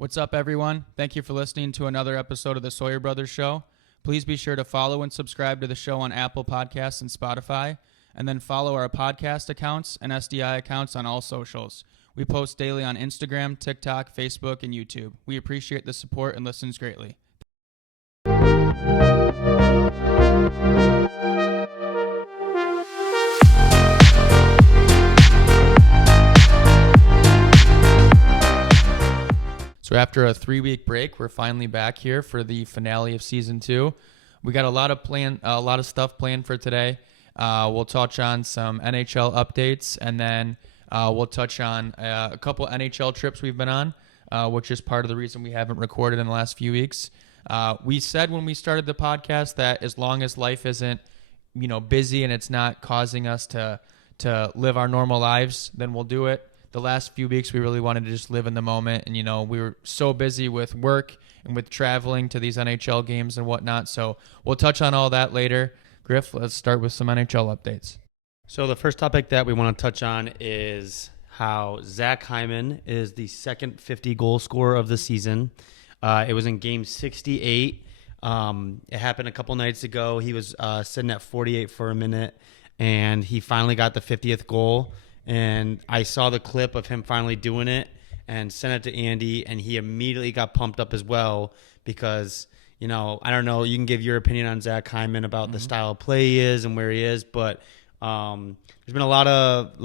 What's up, everyone? Thank you for listening to another episode of the Sawyer Brothers Show. Please be sure to follow and subscribe to the show on Apple Podcasts and Spotify, and then follow our podcast accounts and SDI accounts on all socials. We post daily on Instagram, TikTok, Facebook, and YouTube. We appreciate the support and listens greatly. So after a 3-week break, we're finally back here for the finale of season 2. We got a lot of stuff planned for today. We'll touch on some NHL updates, and then we'll touch on a couple NHL trips we've been on, which is part of the reason we haven't recorded in the last few weeks. We said when we started the podcast that as long as life isn't, busy and it's not causing us to live our normal lives, then we'll do it. The last few weeks, we really wanted to just live in the moment. And, we were so busy with work and with traveling to these NHL games and whatnot. So we'll touch on all that later. Griff, let's start with some NHL updates. So the first topic that we want to touch on is how Zach Hyman is the second 50-goal scorer of the season. It was in Game 68. It happened a couple nights ago. He was sitting at 48 for a minute, and he finally got the 50th goal. And I saw the clip of him finally doing it and sent it to Andy, and he immediately got pumped up as well because, I don't know, you can give your opinion on Zach Hyman about the style of play he is and where he is, but there's been a lot of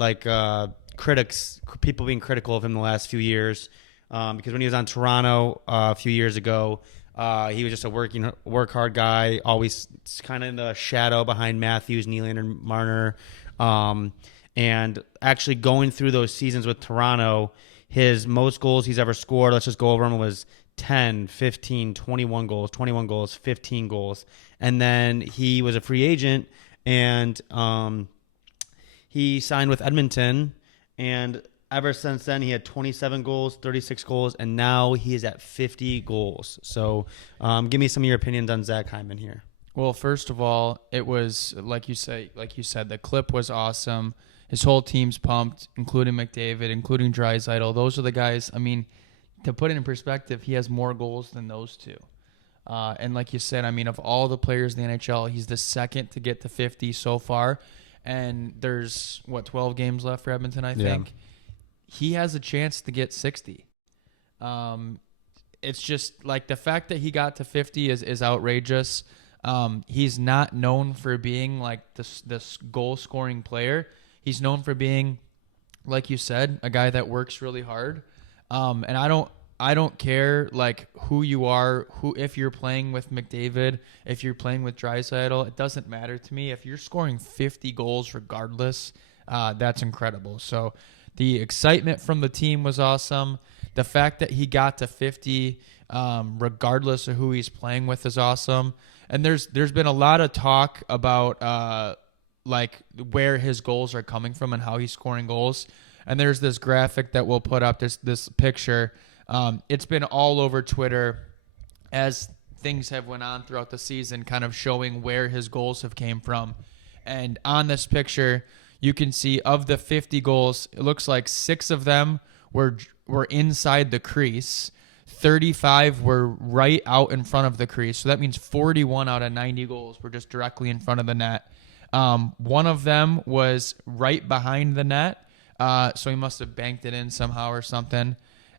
people being critical of him the last few years because when he was on Toronto a few years ago, he was just a work hard guy, always kind of in the shadow behind Matthews, Nylander, Marner. And actually going through those seasons with Toronto, his most goals he's ever scored, let's just go over them, was 10, 15, 21 goals, 15 goals. And then he was a free agent, and he signed with Edmonton. And ever since then, he had 27 goals, 36 goals, and now he is at 50 goals. So give me some of your opinions on Zach Hyman here. Well, first of all, it was, like you said, the clip was awesome. His whole team's pumped, including McDavid, including Draisaitl. Those are the guys. I mean, to put it in perspective, he has more goals than those two. And like you said, of all the players in the NHL, he's the second to get to 50 so far. And there's, 12 games left for Edmonton, I think. He has a chance to get 60. It's just, like, the fact that he got to 50 is outrageous. He's not known for being, like, this goal-scoring player. He's known for being, like you said, a guy that works really hard. And I don't care like who you are, if you're playing with McDavid, if you're playing with Draisaitl, it doesn't matter to me. If you're scoring 50 goals regardless, that's incredible. So the excitement from the team was awesome. The fact that he got to 50 regardless of who he's playing with is awesome. And there's been a lot of talk about like where his goals are coming from and how he's scoring goals. And there's this graphic that we'll put up, this picture. It's been all over Twitter as things have went on throughout the season, kind of showing where his goals have came from. And on this picture, you can see of the 50 goals, it looks like 6 of them were inside the crease. 35 were right out in front of the crease. So that means 41 out of 90 goals were just directly in front of the net. One of them was right behind the net, so he must have banked it in somehow or something.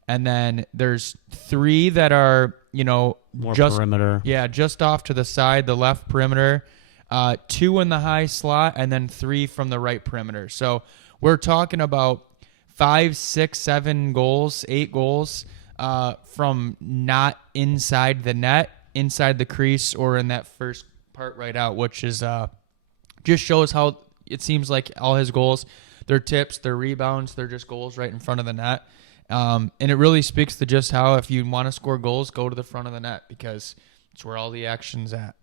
And then there's 3 that are, more perimeter. Yeah, just off to the side, the left perimeter. 2 in the high slot, and then 3 from the right perimeter. So we're talking about 5, 6, 7 goals, 8 goals from not inside the net, inside the crease, or in that first part right out, which is just shows how it seems like all his goals, they're tips, they're rebounds, they're just goals right in front of the net. And it really speaks to just how if you want to score goals, go to the front of the net because it's where all the action's at.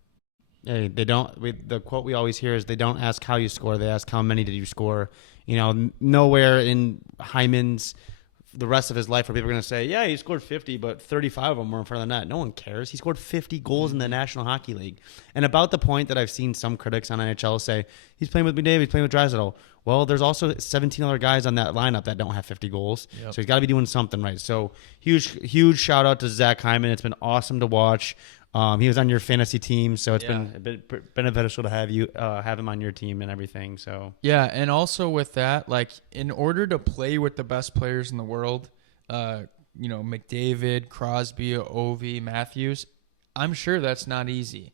Hey, the quote we always hear is they don't ask how you score, they ask how many did you score. Nowhere in Hyman's the rest of his life, where people are going to say, yeah, he scored 50, but 35 of them were in front of the net. No one cares. He scored 50 goals in the National Hockey League. And about the point that I've seen some critics on NHL say, he's playing with McDavid, he's playing with Draisaitl. Well, there's also 17 other guys on that lineup that don't have 50 goals. Yep. So he's got to be doing something right. So huge shout out to Zach Hyman. It's been awesome to watch. He was on your fantasy team, so it's been a bit beneficial to have him on your team and everything. So yeah, and also with that, like in order to play with the best players in the world, McDavid, Crosby, Ovi, Matthews, I'm sure that's not easy.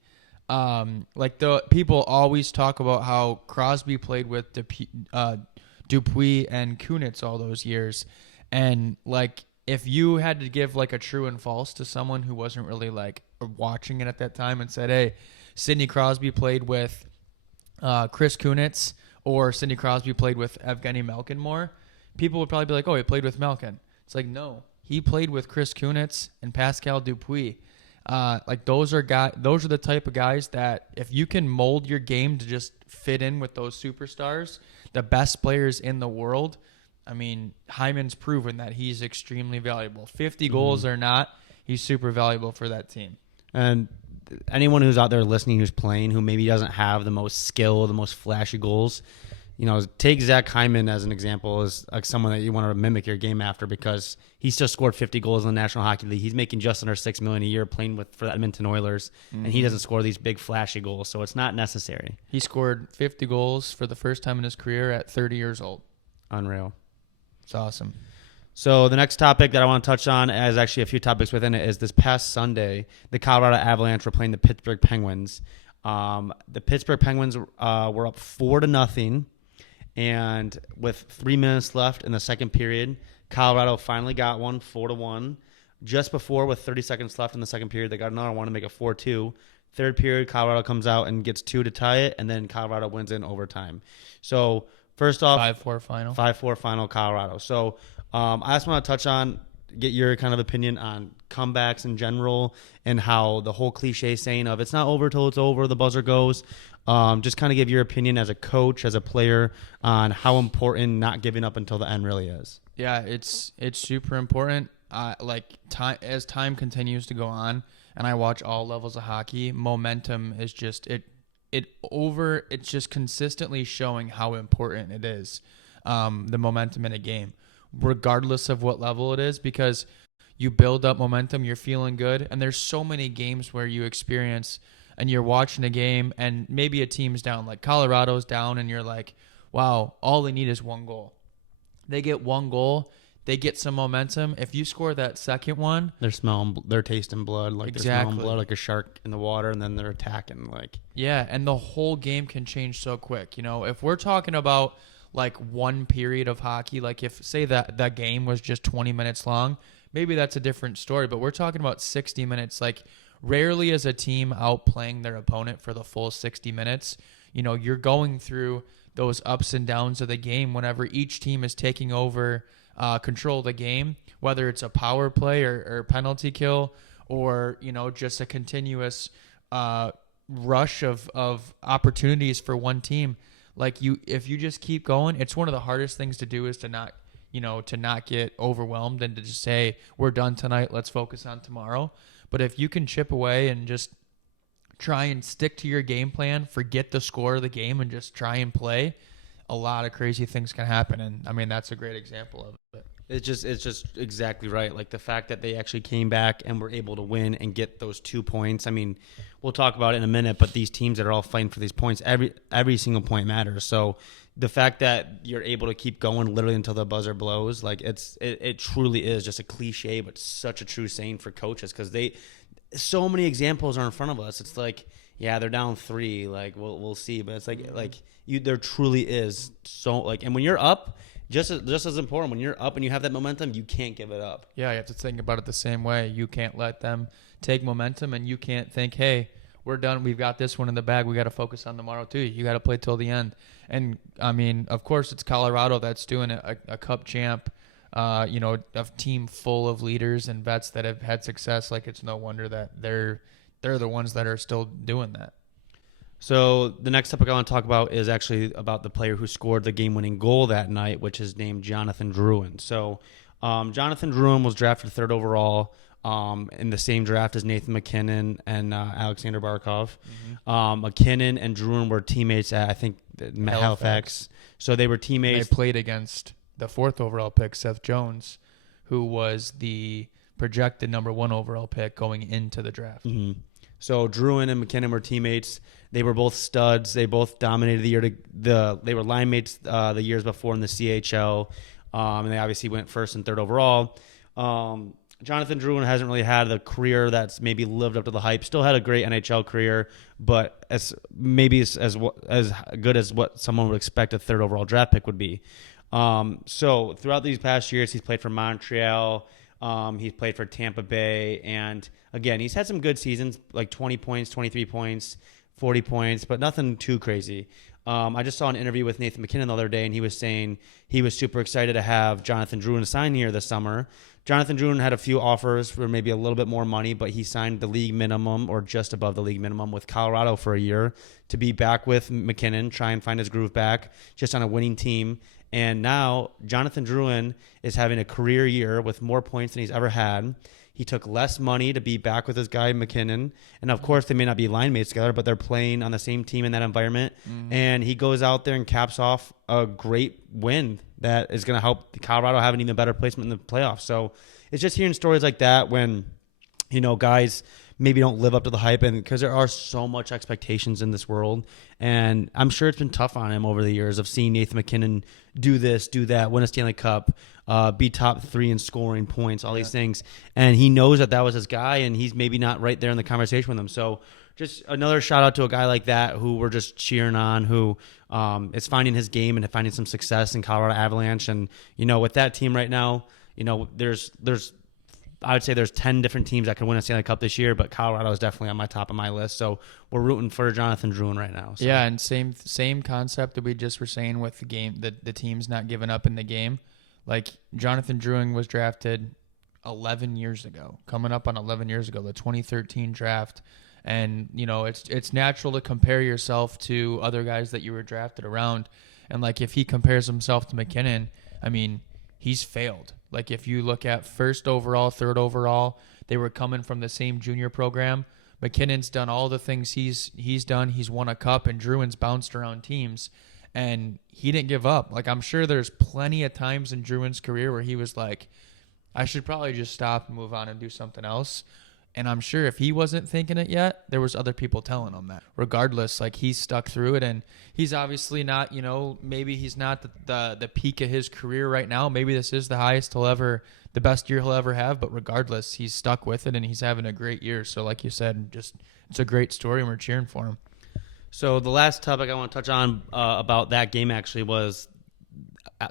Like the people always talk about how Crosby played with Dupuis and Kunitz all those years, and like if you had to give like a true and false to someone who wasn't really like watching it at that time and said, hey, Sidney Crosby played with Chris Kunitz or Sidney Crosby played with Evgeny Malkin more, people would probably be like, oh, he played with Malkin. It's like, no, he played with Chris Kunitz and Pascal Dupuis. Like those are the type of guys that if you can mold your game to just fit in with those superstars, the best players in the world, I mean, Hyman's proven that he's extremely valuable. 50 goals or not, he's super valuable for that team. And anyone who's out there listening who's playing, who maybe doesn't have the most skill, the most flashy goals, take Zach Hyman as an example, as like someone that you want to mimic your game after, because he's just scored 50 goals in the National Hockey League. He's making just under $6 million a year playing for the Edmonton Oilers, and he doesn't score these big flashy goals, so it's not necessary. He scored 50 goals for the first time in his career at 30 years old. Unreal. It's awesome. So the next topic that I want to touch on, as actually a few topics within it, is this past Sunday, the Colorado Avalanche were playing the Pittsburgh Penguins. The Pittsburgh Penguins were up 4-0, and with 3 minutes left in the second period, Colorado finally got one, 4-1. Just before, with 30 seconds left in the second period, they got another one to make it 4-2. Third period, Colorado comes out and gets 2 to tie it, and then Colorado wins in overtime. So first off, 5-4 final. 5-4 final Colorado. So I just want to touch on, get your kind of opinion on comebacks in general and how the whole cliche saying of it's not over till it's over, the buzzer goes. Just kind of give your opinion as a coach, as a player, on how important not giving up until the end really is. Yeah, it's super important. As time continues to go on, and I watch all levels of hockey, momentum is just it's just consistently showing how important it is, the momentum in a game, regardless of what level it is, because you build up momentum, you're feeling good, and there's so many games where you experience and you're watching a game and maybe a team's down, like Colorado's down, and you're like, wow, all they need is one goal. They get one goal, they get some momentum. If you score that second one, they're tasting blood, like exactly. They're smelling blood like a shark in the water, and then they're attacking, like. Yeah, and the whole game can change so quick. If we're talking about like one period of hockey, like if say that game was just 20 minutes long, maybe that's a different story, but we're talking about 60 minutes. Like rarely is a team outplaying their opponent for the full 60 minutes. You're going through those ups and downs of the game whenever each team is taking over control of the game, whether it's a power play or penalty kill or, just a continuous rush of opportunities for one team. Like if you just keep going, it's one of the hardest things to do is to not get overwhelmed and to just say, we're done tonight, let's focus on tomorrow. But if you can chip away and just try and stick to your game plan, forget the score of the game and just try and play, a lot of crazy things can happen. And I mean, that's a great example of it. It's just exactly right. Like the fact that they actually came back and were able to win and get those 2 points. I mean, we'll talk about it in a minute, but these teams that are all fighting for these points, every single point matters. So the fact that you're able to keep going literally until the buzzer blows, like it truly is just a cliche, but such a true saying for coaches, because so many examples are in front of us. It's like, yeah, they're down 3, like we'll see, but it's like there truly is so like, and when you're up, just as important, when you're up and you have that momentum, you can't give it up. Yeah, you have to think about it the same way. You can't let them take momentum, and you can't think, hey, we're done. We've got this one in the bag. We got to focus on tomorrow too. You got to play till the end. And I mean, of course, it's Colorado that's doing a cup champ, a team full of leaders and vets that have had success. Like it's no wonder that they're the ones that are still doing that. So the next topic I want to talk about is actually about the player who scored the game-winning goal that night, which is named Jonathan Drouin. So Jonathan Drouin was drafted 3rd overall in the same draft as Nathan McKinnon and Alexander Barkov. McKinnon and Drouin were teammates at, I think, Halifax. So they were teammates. They played against the 4th overall pick, Seth Jones, who was the projected number 1 overall pick going into the draft. So Drouin and McKinnon were teammates. They were both studs. They both dominated the year. They were line mates the years before in the CHL, and they obviously went 1st and 3rd overall. Jonathan Drouin hasn't really had the career that's maybe lived up to the hype. Still had a great NHL career, but as good as what someone would expect a 3rd overall draft pick would be. So throughout these past years, he's played for Montreal. He's played for Tampa Bay, and again, he's had some good seasons, like 20 points, 23 points, 40 points, but nothing too crazy. I just saw an interview with Nathan McKinnon the other day, and he was saying he was super excited to have Jonathan Drouin sign here this summer. Jonathan Drouin had a few offers for maybe a little bit more money, but he signed the league minimum or just above the league minimum with Colorado for a year to be back with McKinnon, try and find his groove back, just on a winning team. And now Jonathan Drouin is having a career year with more points than he's ever had. He took less money to be back with his guy McKinnon. And, of course, they may not be line mates together, but they're playing on the same team in that environment. And he goes out there and caps off a great win that is going to help Colorado have an even better placement in the playoffs. So it's just hearing stories like that when, guys maybe don't live up to the hype, and because there are so much expectations in this world. And I'm sure it's been tough on him over the years of seeing Nathan McKinnon do this, do that, win a Stanley Cup, be top 3 in scoring points, all these things. And he knows that was his guy, and he's maybe not right there in the conversation with him. So just another shout out to a guy like that who we're just cheering on, who is finding his game and finding some success in Colorado Avalanche. And, with that team right now, there's I would say there's 10 different teams that could win a Stanley Cup this year, but Colorado is definitely on my top of my list. So we're rooting for Jonathan Drouin right now. So. Yeah, and same concept that we just were saying with the game, the teams not giving up in the game. Like Jonathan Drouin was drafted 11 years ago, coming up on 11 years ago, the 2013 draft. And, it's natural to compare yourself to other guys that you were drafted around. And, like, if he compares himself to McKinnon, I mean, he's failed. Like, if you look at 1st overall, 3rd overall, they were coming from the same junior program. McKinnon's done all the things he's done. He's won a cup, and Drouin's bounced around teams, and he didn't give up. Like, I'm sure there's plenty of times in Drouin's career where he was like, I should probably just stop and move on and do something else. And I'm sure if he wasn't thinking it yet, there was other people telling him that. Regardless, like, he's stuck through it, and he's obviously not, maybe he's not the peak of his career right now. Maybe this is the best year he'll ever have, but regardless, he's stuck with it, and he's having a great year. So like you said, it's a great story, and we're cheering for him. So the last topic I want to touch on about that game actually was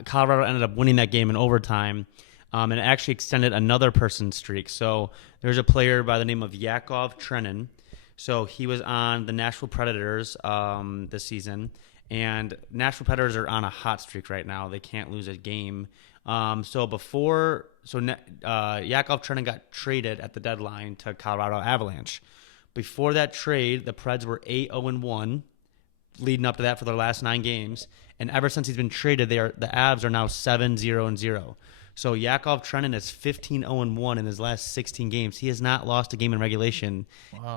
Colorado ended up winning that game in overtime. And it actually extended another person's streak. So there's a player by the name of Yakov Trenin. So he was on the Nashville Predators this season. And Nashville Predators are on a hot streak right now. They can't lose a game. Yakov Trenin got traded at the deadline to Colorado Avalanche. Before that trade, the Preds were 8-0-1, leading up to that for their last 9 games. And ever since he's been traded, the Avs are now 7-0-0. So Yakov Trenin is 15-0-1 in his last 16 games. He has not lost a game in regulation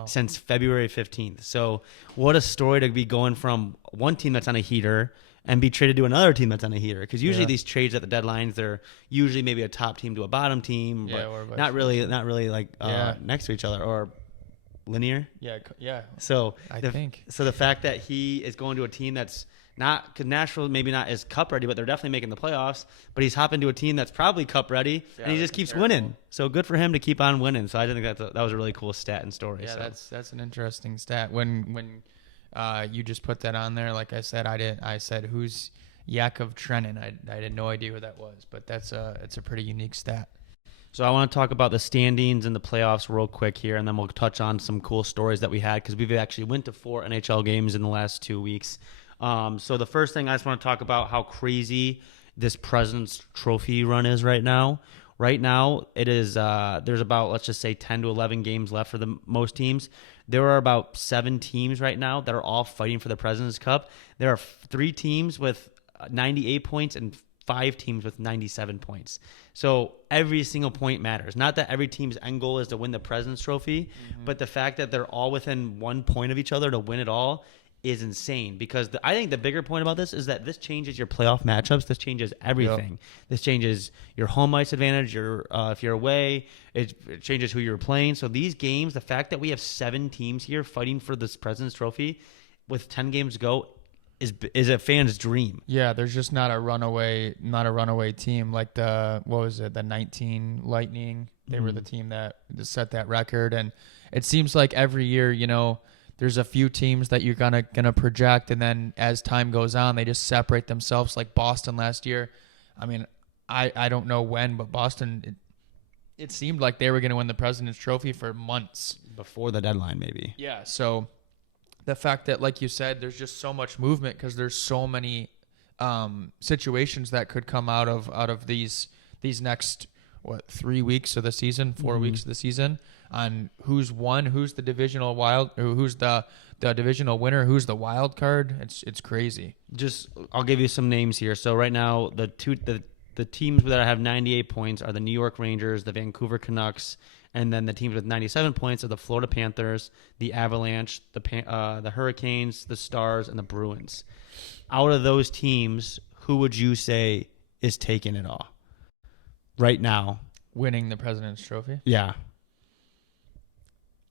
since February 15th. So what a story to be going from one team that's on a heater and be traded to another team that's on a heater. Because usually these trades at the deadlines, they're usually maybe a top team to a bottom team, but not really like next to each other or linear. Yeah. So I think the fact that he is going to a team that's not, because Nashville maybe not as cup ready, but they're definitely making the playoffs. But he's hopping to a team that's probably cup ready, and he just keeps winning. So good for him to keep on winning. So I think that was a really cool stat and story. Yeah, that's an interesting stat. When you just put that on there, like I said, I said who's Yakov Trenin. I had no idea who that was, but it's a pretty unique stat. So I want to talk about the standings and the playoffs real quick here, and then we'll touch on some cool stories that we had because we've actually went to 4 NHL games in the last 2 weeks. So the first thing I just want to talk about how crazy this President's Trophy run is right now. Right now, it is there's about, let's just say, 10 to 11 games left for most teams. There are about 7 teams right now that are all fighting for the President's Cup. There are 3 teams with 98 points and 5 teams with 97 points. So every single point matters. Not that every team's end goal is to win the President's Trophy, but the fact that they're all within 1 point of each other to win it all is insane. Because I think the bigger point about this is that this changes your playoff matchups. This changes everything. Yep. This changes your home ice advantage. If you're away, it changes who you're playing. So these games, the fact that we have 7 teams here fighting for this President's Trophy with 10 games to go is a fan's dream. Yeah, there's just not a runaway team like the 19 Lightning. They were the team that set that record, and it seems like every year, there's a few teams that you're gonna project, and then as time goes on, they just separate themselves. Like Boston last year. I mean, I don't know when, but Boston, it seemed like they were gonna win the President's Trophy for months before the deadline, maybe. Yeah, so the fact that, like you said, there's just so much movement because there's so many situations that could come out of these next 3 weeks of the season, 4 weeks of the season, on who's won, who's the divisional who's the divisional winner, who's the wild card. It's crazy. I'll give you some names here. So right now, the teams that have 98 points are the New York Rangers, the Vancouver Canucks. And then the teams with 97 points are the Florida Panthers, the Avalanche, the Hurricanes, the Stars, and the Bruins. Out of those teams, who would you say is taking it all right now? Winning the President's Trophy? Yeah.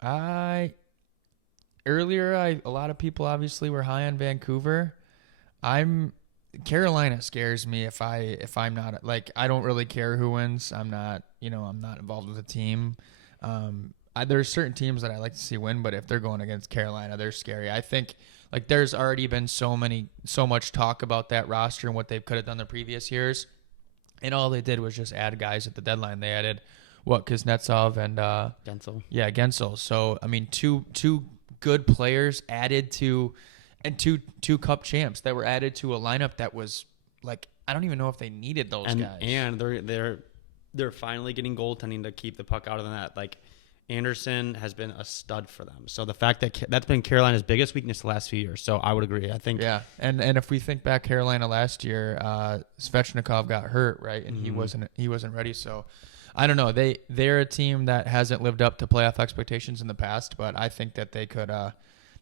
A lot of people obviously were high on Vancouver. Carolina scares me if I'm not, like, I don't really care who wins. I'm not involved with the team. There's certain teams that I like to see win, but if they're going against Carolina, they're scary. I think, like, there's already been so much talk about that roster and what they could have done the previous years, and all they did was just add guys at the deadline. They added Kuznetsov and Gensel. Yeah, Gensel. So I mean, two good players added to. And two cup champs that were added to a lineup that was, like, I don't even know if they needed those guys. And they're finally getting goaltending to keep the puck out of the net. Like, Anderson has been a stud for them. So the fact that's been Carolina's biggest weakness the last few years. So I would agree. I think. Yeah, and if we think back, Carolina last year, Svechnikov got hurt, right, and he wasn't ready. So I don't know. They're a team that hasn't lived up to playoff expectations in the past, but I think that they could.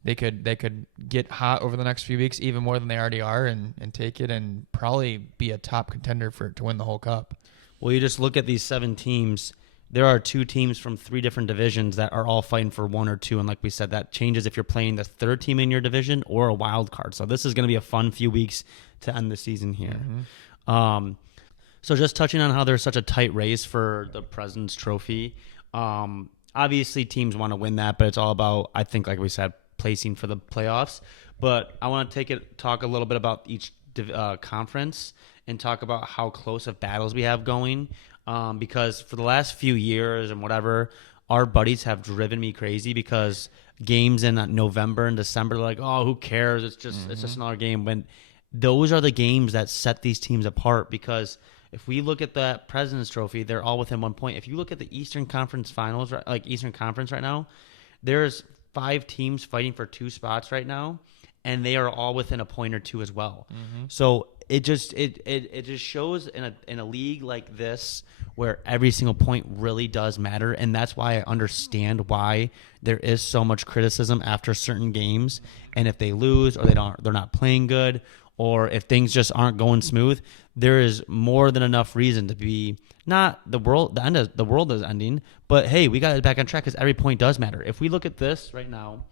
They could get hot over the next few weeks, even more than they already are, and take it and probably be a top contender to win the whole cup. Well, you just look at these 7 teams. There are 2 teams from 3 different divisions that are all fighting for 1 or 2, and like we said, that changes if you're playing the 3rd team in your division or a wild card. So this is going to be a fun few weeks to end the season here. So just touching on how there's such a tight race for the President's Trophy. Obviously, teams want to win that, but it's all about, I think, like we said, placing for the playoffs. But I want to talk a little bit about each conference and talk about how close of battles we have going, because for the last few years and whatever, our buddies have driven me crazy because games in November and December, they're like, oh, who cares, it's just another game, when those are the games that set these teams apart. Because if we look at that President's Trophy, they're all within 1 point. If you look at the Eastern Conference Finals, like Eastern Conference right now, there's 5 teams fighting for 2 spots right now, and they are all within a point or 2 as well. So it just shows in a league like this where every single point really does matter, and that's why I understand why there is so much criticism after certain games. And if they lose or they're not playing good, or if things just aren't going smooth, there is more than enough reason to be not the world is ending, but hey, we got it back on track because every point does matter. If we look at this right now,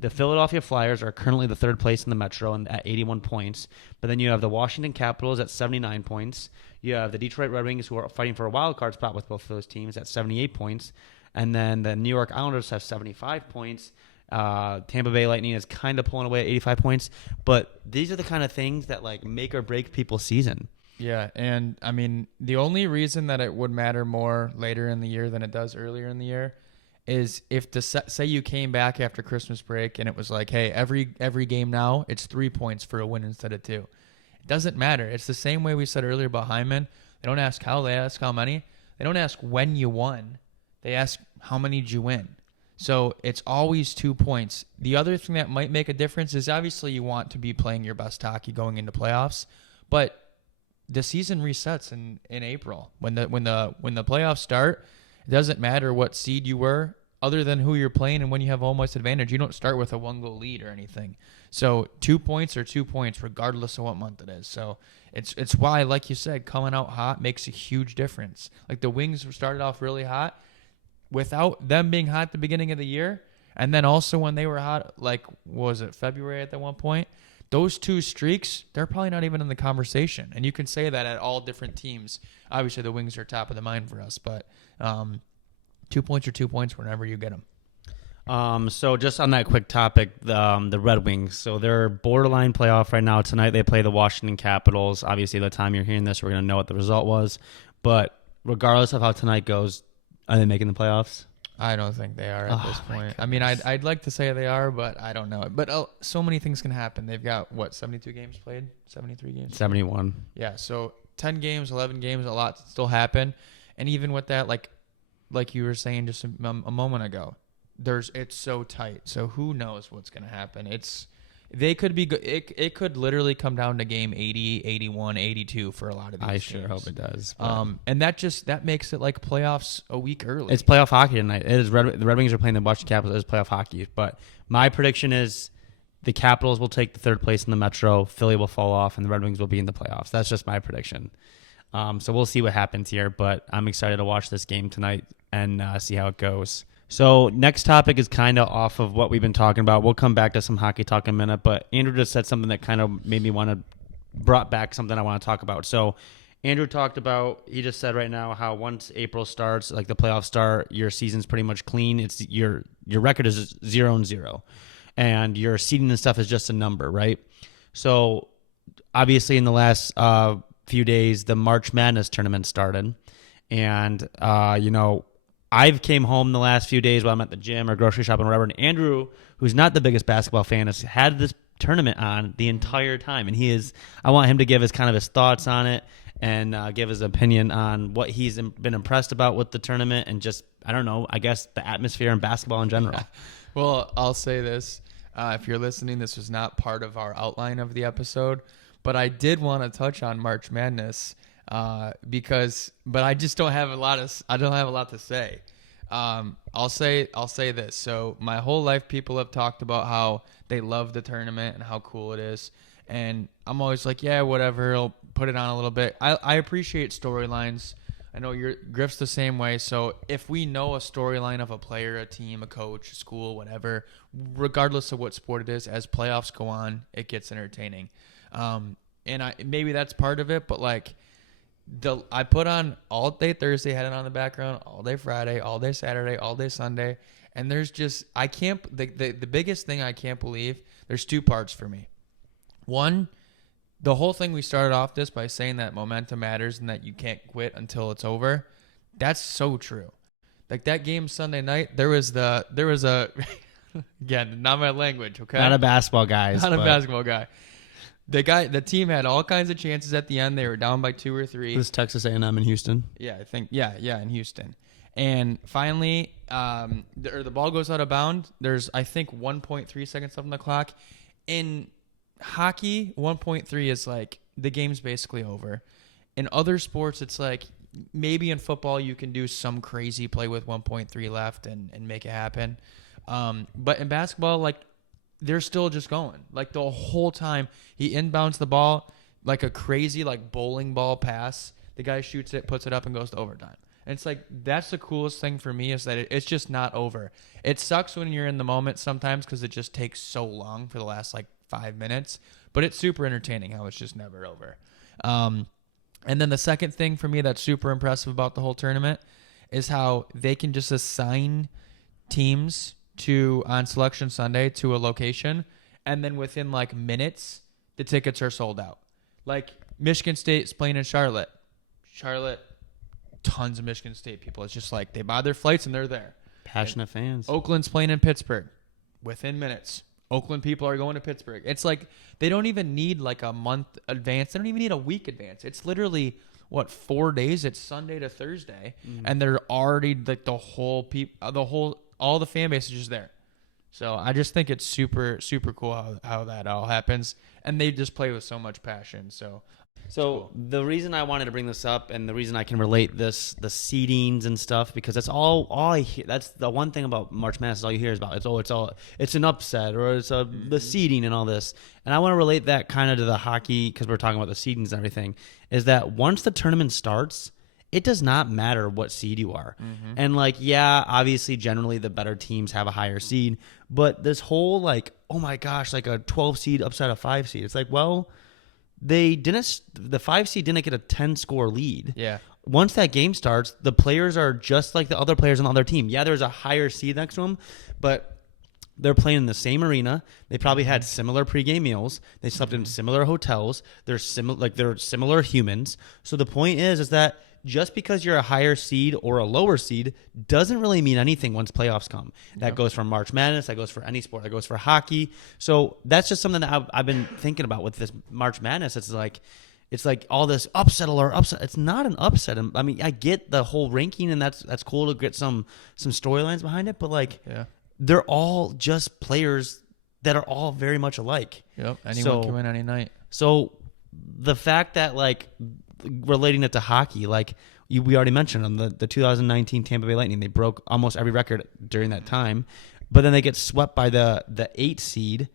the Philadelphia Flyers are currently the 3rd place in the Metro and at 81 points. But then you have the Washington Capitals at 79 points. You have the Detroit Red Wings, who are fighting for a wild card spot with both of those teams, at 78 points. And then the New York Islanders have 75 points. Tampa Bay Lightning is kind of pulling away at 85 points. But these are the kind of things that, like, make or break people's season. Yeah, and I mean, the only reason that it would matter more later in the year than it does earlier in the year is if say you came back after Christmas break and it was like, hey, every game now it's 3 points for a win instead of 2. It doesn't matter. It's the same way we said earlier about Hyman. They don't ask how, they ask how many. They don't ask when you won. They ask how many did you win. So it's always 2 points. The other thing that might make a difference is obviously you want to be playing your best hockey going into playoffs, but the season resets in April when the playoffs start. It doesn't matter what seed you were, other than who you're playing and when you have home ice advantage. You don't start with a 1-goal lead or anything. So 2 points are 2 points regardless of what month it is. So it's why, like you said, coming out hot makes a huge difference. Like the Wings started off really hot. Without them being hot at the beginning of the year, and then also when they were hot, like, what was it, February at that one point? Those 2 streaks, they're probably not even in the conversation. And you can say that at all different teams. Obviously, the Wings are top of the mind for us, but 2 points are 2 points whenever you get them. So just on that quick topic, the Red Wings. So they're borderline playoff right now. Tonight they play the Washington Capitals. Obviously, by the time you're hearing this, we're going to know what the result was. But regardless of how tonight goes, are they making the playoffs? I don't think they are at this point. I mean, I'd like to say they are, but I don't know. But so many things can happen. They've got, 72 games played? 73 games? 71. Yeah, so 10 games, 11 games, a lot still happen. And even with that, like you were saying just a moment ago, it's so tight. So who knows what's going to happen? They could be good. It could literally come down to game 80, 81, 82 for a lot of these games. Sure hope it does. And that makes it like playoffs a week early. It's playoff hockey tonight. It is the Red Wings are playing the Washington Capitals. It is playoff hockey. But my prediction is the Capitals will take the 3rd place in the Metro. Philly will fall off, and the Red Wings will be in the playoffs. That's just my prediction. So we'll see what happens here. But I'm excited to watch this game tonight and see how it goes. So next topic is kind of off of what we've been talking about. We'll come back to some hockey talk in a minute, but Andrew just said something that kind of made me brought back something I want to talk about. So Andrew talked about, he just said right now how once April starts, like the playoffs start, your season's pretty much clean. It's your record is 0-0, and your seeding and stuff is just a number, right? So obviously in the last few days, the March Madness tournament started, and I've came home the last few days while I'm at the gym or grocery shopping or whatever, and Andrew, who's not the biggest basketball fan, has had this tournament on the entire time, and I want him to give his thoughts on it and give his opinion on what he's been impressed about with the tournament and just, I don't know, I guess the atmosphere in basketball in general. Yeah. Well, I'll say this. If you're listening, this was not part of our outline of the episode, but I did want to touch on March Madness. But I just don't have a lot to say. I'll say this. So my whole life, people have talked about how they love the tournament and how cool it is. And I'm always like, yeah, whatever. I'll put it on a little bit. I appreciate storylines. I know Griff's the same way. So if we know a storyline of a player, a team, a coach, a school, whatever, regardless of what sport it is, as playoffs go on, it gets entertaining. And maybe that's part of it, but like, I put on all day Thursday, had it on the background, all day Friday, all day Saturday, all day Sunday, and there's just the biggest thing I can't believe. There's 2 parts for me. One, the whole thing we started off this by saying that momentum matters and that you can't quit until it's over. That's so true. Like that game Sunday night, there was a again, not my language, okay? Not a basketball guy. Not a basketball guy. The team had all kinds of chances at the end. They were down by 2 or 3. It was Texas A&M in Houston. Yeah, I think. Yeah, in Houston. And finally, the ball goes out of bounds. There's, I think, 1.3 seconds left on the clock. In hockey, 1.3 is like the game's basically over. In other sports, it's like maybe in football you can do some crazy play with 1.3 left and make it happen. But in basketball, like, they're still just going. Like the whole time, he inbounds the ball like a crazy like bowling ball pass. The guy shoots it, puts it up, and goes to overtime. And it's like, that's the coolest thing for me is that it's just not over. It sucks when you're in the moment sometimes because it just takes so long for the last like 5 minutes. But it's super entertaining how it's just never over. And then the second thing for me that's super impressive about the whole tournament is how they can just assign teams on Selection Sunday to a location, and then within like minutes, the tickets are sold out. Like Michigan State's playing in Charlotte, tons of Michigan State people. It's just like they buy their flights and they're there. Passionate fans. Oakland's playing in Pittsburgh, within minutes. Oakland people are going to Pittsburgh. It's like they don't even need like a month advance. They don't even need a week advance. It's literally 4 days? It's Sunday to Thursday, and they're already like all the fan base is just there. So I just think it's super, super cool how that all happens. And they just play with so much passion. So So the reason I wanted to bring this up, and the reason I can relate the seedings and stuff, because that's all I hear. That's the one thing about March Madness is all you hear is about it's an upset, or it's the seeding and all this. And I want to relate that kind of to the hockey, because we're talking about the seedings and everything. Is that once the tournament starts, it does not matter what seed you are. And obviously generally the better teams have a higher seed, but this whole oh my gosh, like a 12 seed upset a 5 seed. It's like, well, the 5 seed didn't get a 10 score lead. Yeah. Once that game starts, the players are just like the other players on the other team. Yeah, there's a higher seed next to them, but they're playing in the same arena. They probably had similar pregame meals. They slept in similar hotels. They're similar humans. So the point is that just because you're a higher seed or a lower seed doesn't really mean anything once playoffs come. That goes for March Madness. That goes for any sport. That goes for hockey. So that's just something that I've been thinking about with this March Madness. It's like all this upset alert, upset. It's not an upset. I mean, I get the whole ranking, and that's cool to get some storylines behind it. But they're all just players that are all very much alike. Yep. Anyone can win any night. So the fact that relating it to hockey, we already mentioned on the 2019 Tampa Bay Lightning, they broke almost every record during that time, but then they get swept by the 8 seed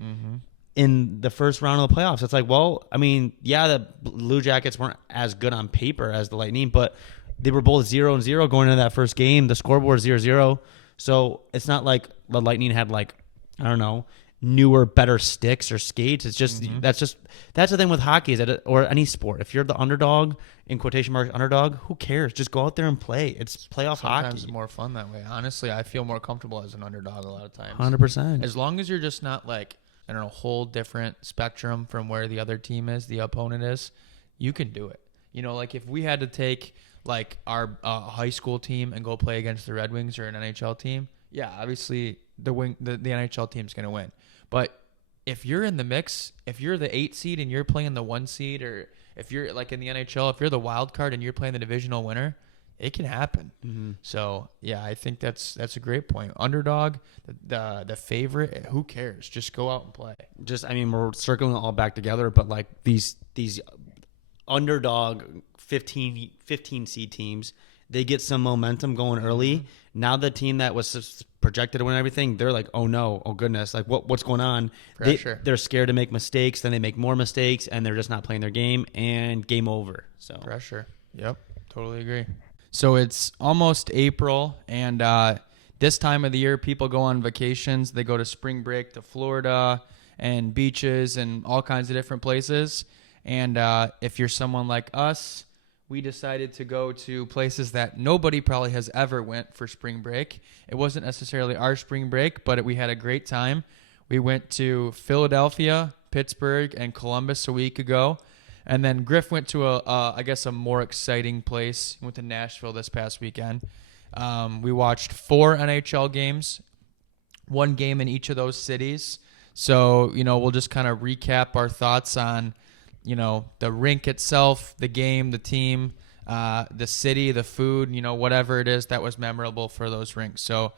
in the first round of the playoffs. It's like, well, I mean, yeah, the Blue Jackets weren't as good on paper as the Lightning, but they were both 0-0 going into that first game. The scoreboard 0-0, so it's not like the Lightning had I don't know, newer, better sticks or skates. It's just that's the thing with hockey or any sport. If you're the underdog, in quotation marks underdog, who cares? Just go out there and play. It's playoff hockey. Sometimes it's more fun that way. Honestly, I feel more comfortable as an underdog a lot of times. 100%. As long as you're just not I don't know, whole different spectrum from where the other team is, the opponent is, you can do it. If we had to take our high school team and go play against the Red Wings or an NHL team, yeah, obviously the NHL team's going to win. But if you're in the mix, if you're the 8 seed and you're playing the 1 seed, or if you're in the NHL, if you're the wild card and you're playing the divisional winner, it can happen. So yeah, I think that's a great point. Underdog, the favorite, who cares? Just go out and play. We're circling it all back together, but these underdog 15 seed teams, they get some momentum going early. Now the team that was projected to win everything, they're like, oh no, oh goodness, what's going on? Pressure. They're scared to make mistakes, then they make more mistakes, and they're just not playing their game, and game over. So pressure. Yep, totally agree. So it's almost April, and this time of the year, people go on vacations. They go to spring break to Florida and beaches and all kinds of different places. And if you're someone like us, we decided to go to places that nobody probably has ever went for spring break. It wasn't necessarily our spring break, but we had a great time. We went to Philadelphia, Pittsburgh, and Columbus a week ago. And then Griff went to a more exciting place. He went to Nashville this past weekend. We watched 4 NHL games, 1 game in each of those cities. So, we'll just kind of recap our thoughts on the rink itself, the game, the team, the city, the food, whatever it is that was memorable for those rinks. So,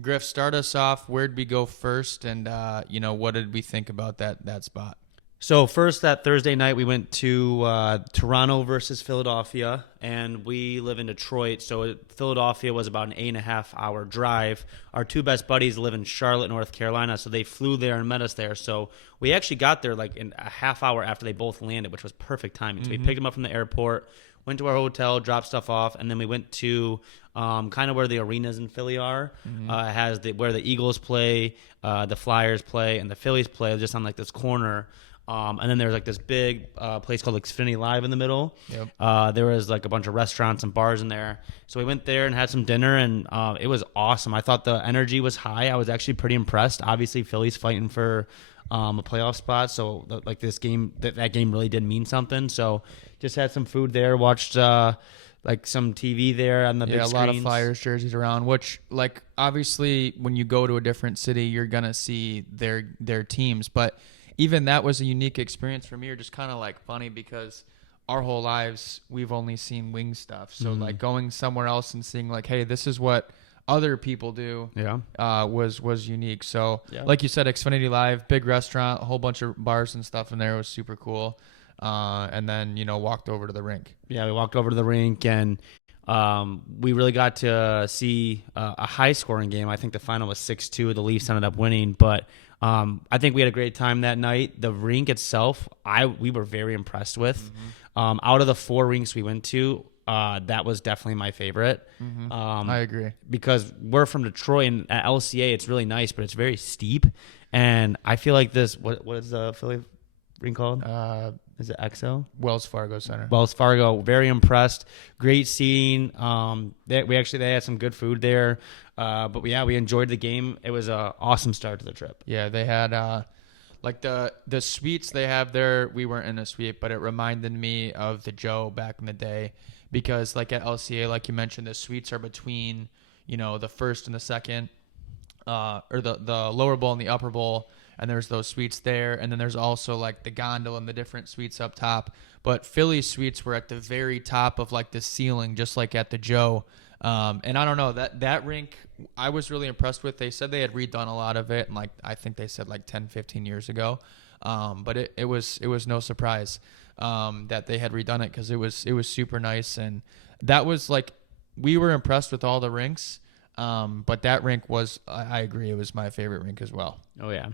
Griff, start us off. Where'd we go first? And, what did we think about that spot? So first, that Thursday night, we went to Toronto versus Philadelphia, and we live in Detroit, so Philadelphia was about an 8.5-hour drive. Our 2 best buddies live in Charlotte, North Carolina, so they flew there and met us there. So we actually got there in a half hour after they both landed, which was perfect timing. So we picked them up from the airport, went to our hotel, dropped stuff off, and then we went to kind of where the arenas in Philly are. It has where the Eagles play, the Flyers play, and the Phillies play, just on this corner. And then there's this big place called Xfinity Live in the middle. Yep. There was a bunch of restaurants and bars in there. So we went there and had some dinner, and it was awesome. I thought the energy was high. I was actually pretty impressed. Obviously, Philly's fighting for a playoff spot, so this game, that game really did mean something. So just had some food there, watched some TV there on the big screens. A lot of Flyers jerseys around, which obviously when you go to a different city, you're gonna see their teams, but even that was a unique experience for me, or just kind of funny, because our whole lives we've only seen wing stuff. So going somewhere else and seeing hey, this is what other people do. Yeah. Was unique. So yeah. Like you said, Xfinity Live, big restaurant, a whole bunch of bars and stuff in there. It was super cool. and then walked over to the rink. Yeah, we walked over to the rink, and we really got to see a high-scoring game. I think the final was 6-2. The Leafs ended up winning, but I think we had a great time that night. The rink itself, we were very impressed with. Out of the 4 rinks we went to, that was definitely my favorite. I agree. Because we're from Detroit, and at LCA, it's really nice, but it's very steep. And I feel like what is the Philly rink called? Is it XO? Wells Fargo Center. Wells Fargo. Very impressed. Great seating. They had some good food there. But we enjoyed the game. It was an awesome start to the trip. Yeah, they had like the suites they have there. We weren't in a suite, but it reminded me of the Joe back in the day, because like at LCA, like you mentioned, the suites are between the first and the second, or the lower bowl and the upper bowl. And there's those suites there. And then there's also like the gondola and the different suites up top. But Philly's suites were at the very top of like the ceiling, just like at the Joe. And I don't know, that rink I was really impressed with. They said they had redone a lot of it. And like, I think they said like 10, 15 years ago. But it was no surprise that they had redone it, because it was super nice. And that was like, we were impressed with all the rinks. But that rink was, I agree, it was my favorite rink as well. Oh, yeah.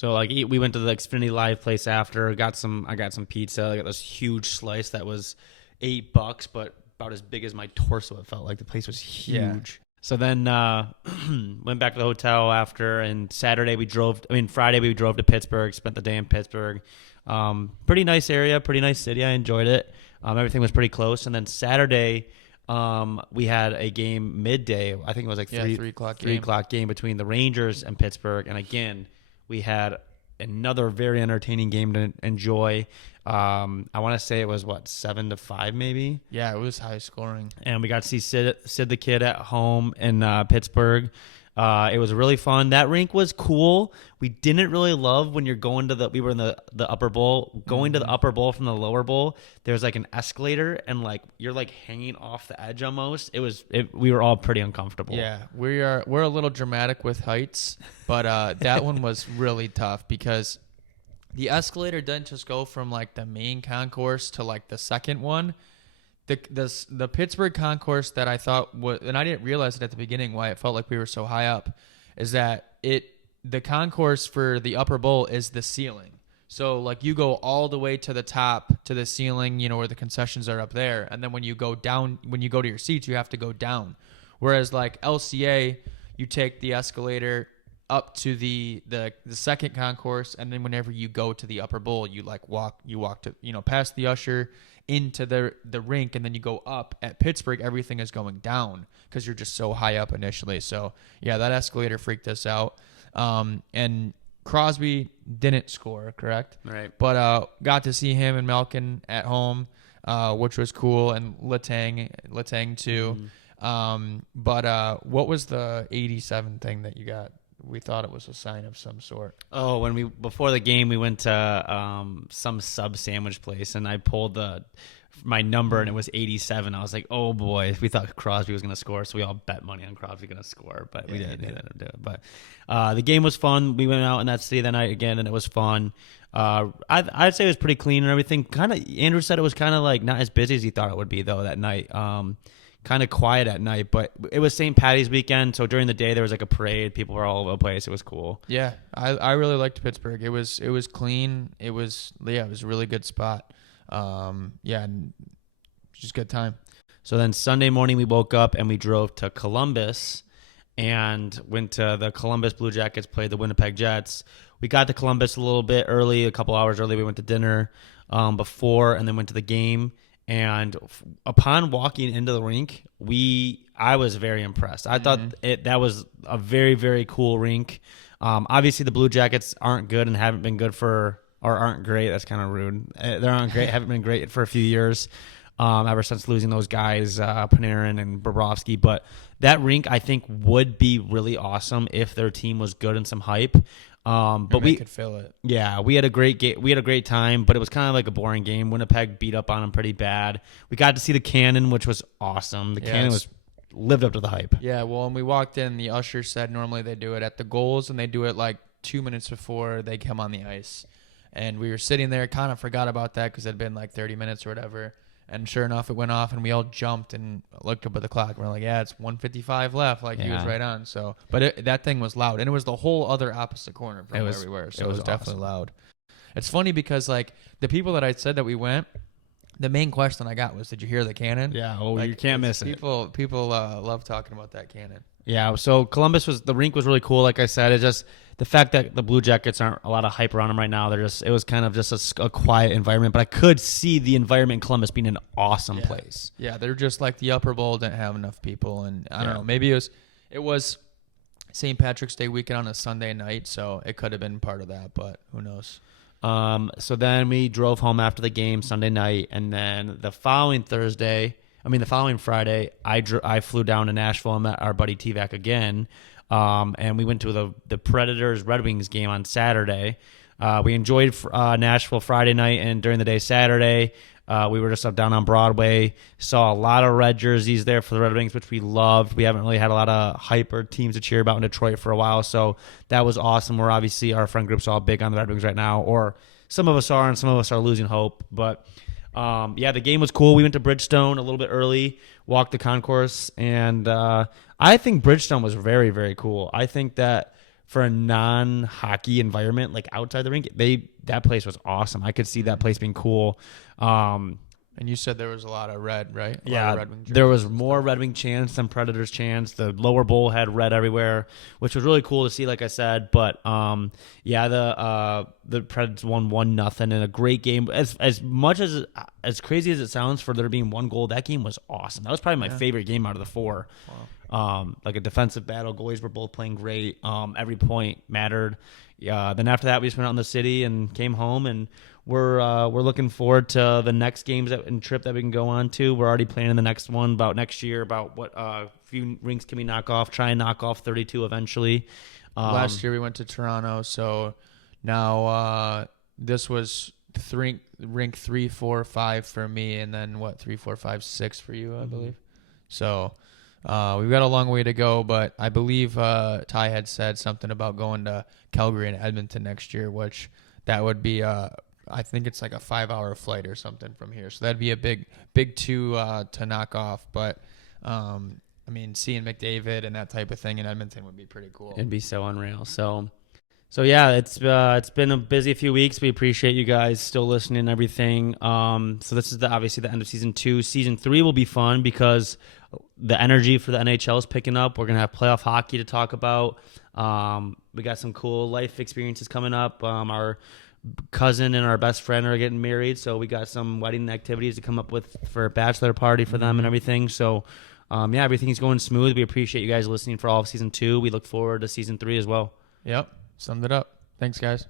So like we went to the Xfinity Live place after. I got some pizza. I got this huge slice that was $8, but about as big as my torso. It felt like the place was huge. Yeah. So then went back to the hotel after, and Friday we drove to Pittsburgh. Spent the day in Pittsburgh. Pretty nice area, pretty nice city. I enjoyed it. Everything was pretty close. And then Saturday, we had a game midday. I think it was like 3 o'clock game between the Rangers and Pittsburgh. And again, we had another very entertaining game to enjoy. I want to say it was 7-5 maybe. Yeah, it was high scoring. And we got to see Sid the Kid at home in Pittsburgh. It was really fun. That rink was cool. We didn't really love when you're going to we were in the upper bowl. Going to the upper bowl from the lower bowl, there's like an escalator, and like you're like hanging off the edge almost. We were all pretty uncomfortable. Yeah, we're a little dramatic with heights, but that one was really tough, because the escalator didn't just go from like the main concourse to like the second one. The Pittsburgh concourse that I thought was, and I didn't realize it at the beginning why it felt like we were so high up, is that the concourse for the upper bowl is the ceiling. So like you go all the way to the top to the ceiling, where the concessions are up there, and then when you go down, when you go to your seats, you have to go down. Whereas like LCA, you take the escalator up to the second concourse, and then whenever you go to the upper bowl, you walk to past the usher into the rink, and then you go up. At Pittsburgh, everything is going down because you're just so high up initially. So yeah, that escalator freaked us out. And Crosby didn't score, correct? Right. But got to see him and Malkin at home, which was cool, and Letang too. But what was the 87 thing that you got? We thought it was a sign of some sort. Oh, before the game, we went to some sub sandwich place, and I pulled my number, and it was 87. I was like, oh boy, we thought Crosby was going to score, so we all bet money on Crosby going to score, but we didn't do it. But the game was fun. We went out in that city that night again, and it was fun. I'd say it was pretty clean and everything. Kind of, Andrew said it was kind of like not as busy as he thought it would be though that night. Kind of quiet at night, but it was St. Patty's weekend, so during the day there was like a parade. People were all over the place. It was cool. Yeah, I really liked Pittsburgh. It was clean. It was a really good spot. And just good time. So then Sunday morning we woke up and we drove to Columbus and went to the Columbus Blue Jackets, played the Winnipeg Jets. We got to Columbus a little bit early, a couple hours early. We went to dinner before, and then went to the game. And upon walking into the rink, I was very impressed. I thought that was a very, very cool rink. Obviously, the Blue Jackets aren't good and haven't been good or aren't great. That's kind of rude. They aren't great, haven't been great for a few years, ever since losing those guys, Panarin and Bobrovsky. But that rink, I think, would be really awesome if their team was good and some hype. But we could fill it. Yeah, we had a great game. We had a great time, but it was kind of like a boring game. Winnipeg beat up on them pretty bad. We got to see the cannon, which was awesome. The cannon lived up to the hype. Yeah, well, when we walked in, the usher said normally they do it at the goals, and they do it like 2 minutes before they come on the ice. And we were sitting there, kind of forgot about that because it had been like 30 minutes or whatever. And sure enough, it went off, and we all jumped and looked up at the clock. We're like, yeah, it's 1:55 left. Like, he was right on. So, but that thing was loud. And it was the whole other opposite corner from where we were. So it was definitely loud. It's funny because, like, the people that I said that we went, the main question I got was, did you hear the cannon? Yeah, like, you can't miss it. People love talking about that cannon. Yeah, so the rink was really cool. Like I said, it's just the fact that the Blue Jackets aren't a lot of hype around them right now. It was kind of just a quiet environment, but I could see the environment in Columbus being an awesome place. Yeah, they're just like the upper bowl didn't have enough people, and I don't know, maybe it was St. Patrick's Day weekend on a Sunday night, so it could have been part of that, but who knows. So then we drove home after the game Sunday night, and then the following Friday, I flew down to Nashville and met our buddy T-Vac again, and we went to the Predators Red Wings game on Saturday. We enjoyed Nashville Friday night, and during the day Saturday, we were just up down on Broadway. Saw a lot of red jerseys there for the Red Wings, which we loved. We haven't really had a lot of hyper teams to cheer about in Detroit for a while, so that was awesome. We're obviously, our friend group's all big on the Red Wings right now, or some of us are, and some of us are losing hope, but the game was cool. We went to Bridgestone a little bit early, walked the concourse, and I think Bridgestone was very, very cool. I think that for a non-hockey environment, like outside the rink, that place was awesome. I could see that place being cool. And you said there was a lot of red, right? There was more Red Wing chants than Predators chants. The lower bowl had red everywhere, which was really cool to see, like I said. But the Predators won 1-0 in a great game. As much as crazy as it sounds for there being one goal, that game was awesome. That was probably my favorite game out of the four. Wow. Like a defensive battle. Goalies were both playing great. Every point mattered. Then after that, we just went out in the city and came home, and we're looking forward to the next games and trip that we can go on to. We're already planning the next one about next year, about what few rinks can we knock off. Try and knock off 32 eventually. Last year we went to Toronto, so now this was rink 3, 4, 5 for me, and then 3, 4, 5, 6 for you, I believe. So we've got a long way to go, but I believe Ty had said something about going to Calgary and Edmonton next year, which that would be I think it's like a 5-hour flight or something from here. So that'd be a big two to knock off. But, I mean, seeing McDavid and that type of thing in Edmonton would be pretty cool. It'd be so unreal. So yeah, it's been a busy few weeks. We appreciate you guys still listening and everything. So this is obviously the end of season 2. Season 3 will be fun because the energy for the NHL is picking up. We're going to have playoff hockey to talk about. We got some cool life experiences coming up. Our cousin and our best friend are getting married, so we got some wedding activities to come up with for a bachelor party for them and everything. So everything's going smooth. We appreciate you guys listening for all of season 2. We look forward to season 3 as well. Yep, summed it up. Thanks, guys.